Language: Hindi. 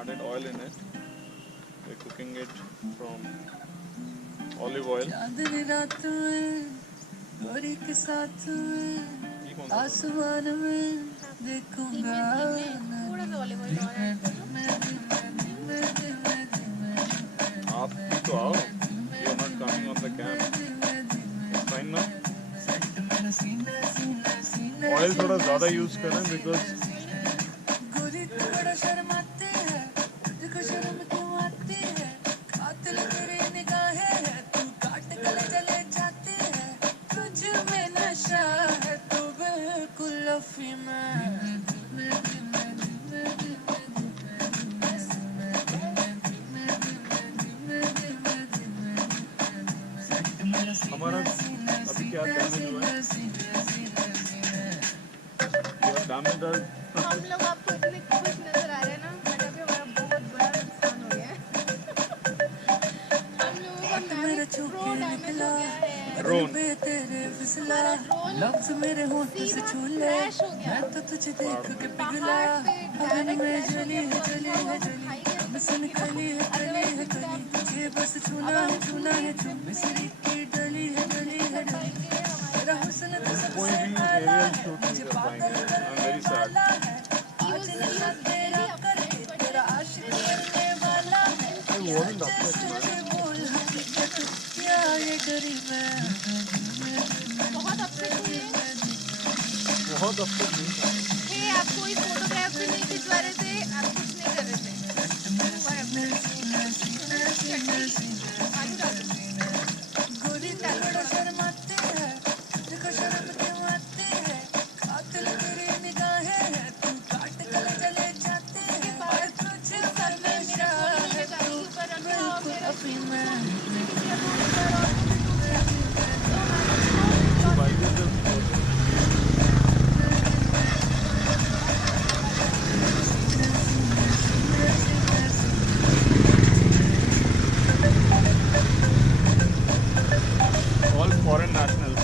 added oil in it. We're cooking it from olive oil. ये कौन सा आसमान में देखूंगा थोड़ा सा olive oil और ऐड करो आप भी तो आओ you're not coming on the cam fine ना oil थोड़ा ज़्यादा use करें because हमारा अभी क्या डैमेज हुआ है? डैमेज हम लोग आपको इतने खुश नजर आ रहे हैं ना बट अभी हमारा बहुत बड़ा नुकसान हो गया है हम लोगों का डैमेज हो गया है ड्रोन लफ्ज़ मेरे होंठ से छू ले मैं तो तुझे देख के पिघला अगन में जली है मिसल कली है तुझे बस छूना है मिसरी की डली है तेरा हुस्न तो सबसे आला है मुझे पागल करने वाला है आज नशा तेरा करके तेरा आशिक बनने वाला है जैसे बोल हकीकत क्या ये गरीब है बहुत अपसेट हुई है आप कोई फोटोग्राफ भी नहीं खिंचवा रहे थे आप कुछ नहीं कर रहे थे गोरी थोड़ा शर्माते हैं देखो शर्म क्यों आती है कातिल तेरी निगाहें हैं तू काट गले जले जाते हैं पर तुझे सर में मेरा है तू बिल्कुल अफीम है all foreign nationals.